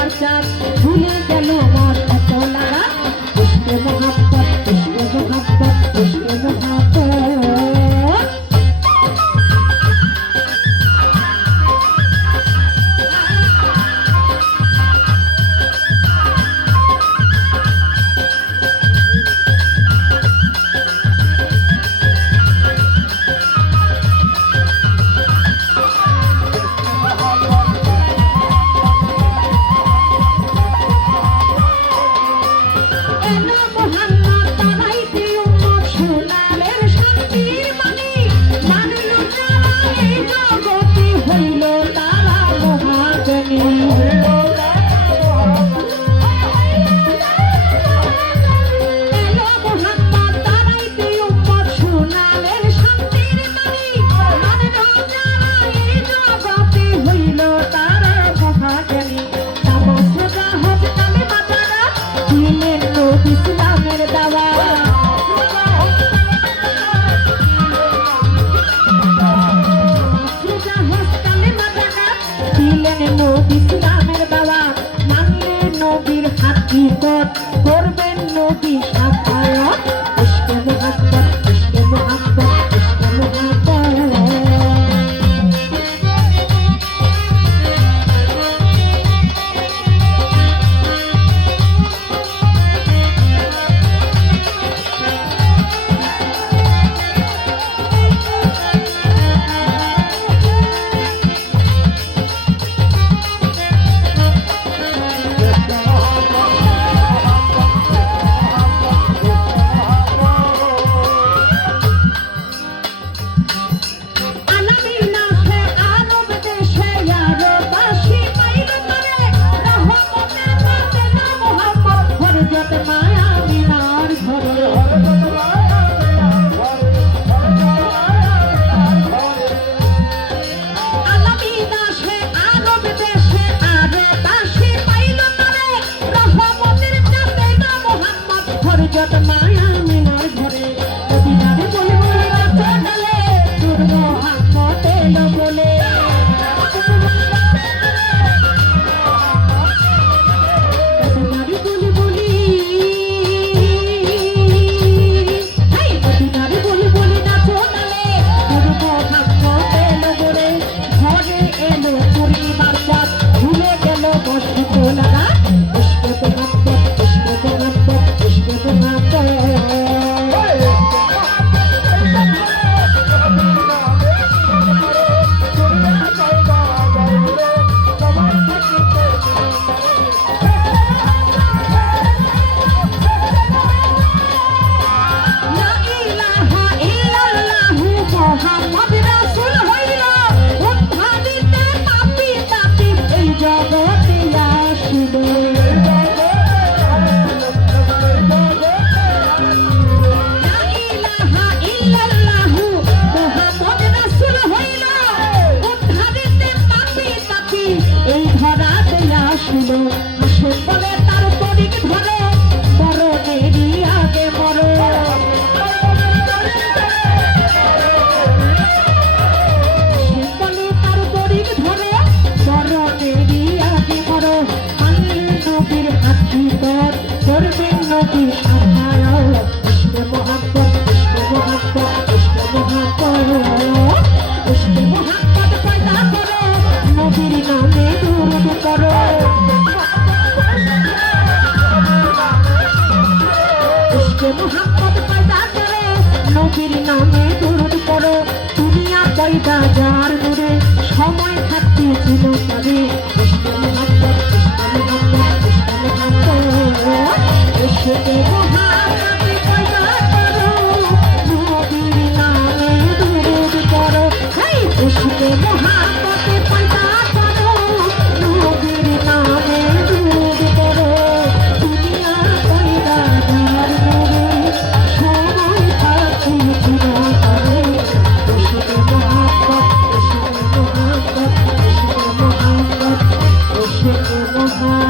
পূর্ণিমার চাঁদ ভুলে গেল আমার এত লাগা ইশকে মোহাব্বত ইশকে মোহাব্বত ইশকে মোহাব্বত করবেন নবী সাফায়াত ইশকে মোহাব্বত ইশকে মোহাব্বত ইশকে মোহাব্বত পয়দা যার নূরে সময় থাকতে ছিল তবে ইশকে মোহাব্বত ইশকে মোহাব্বত ইশকে মোহাব্বত ইশকে মোহাব্বত পয়দা করো নবীর নামে দুরূদ পড়ো ইশকে মোহাব্বত পয়দা করো নবীর নামে দুরূদ পড়ো দুনিয়া পয়দা যার নূরে সময় থাকতে ছিল তবে ইশকে মোহাব্বত ইশকে মোহাব্বত ইশকে মোহাব্বত ইশকে মোহাব্বত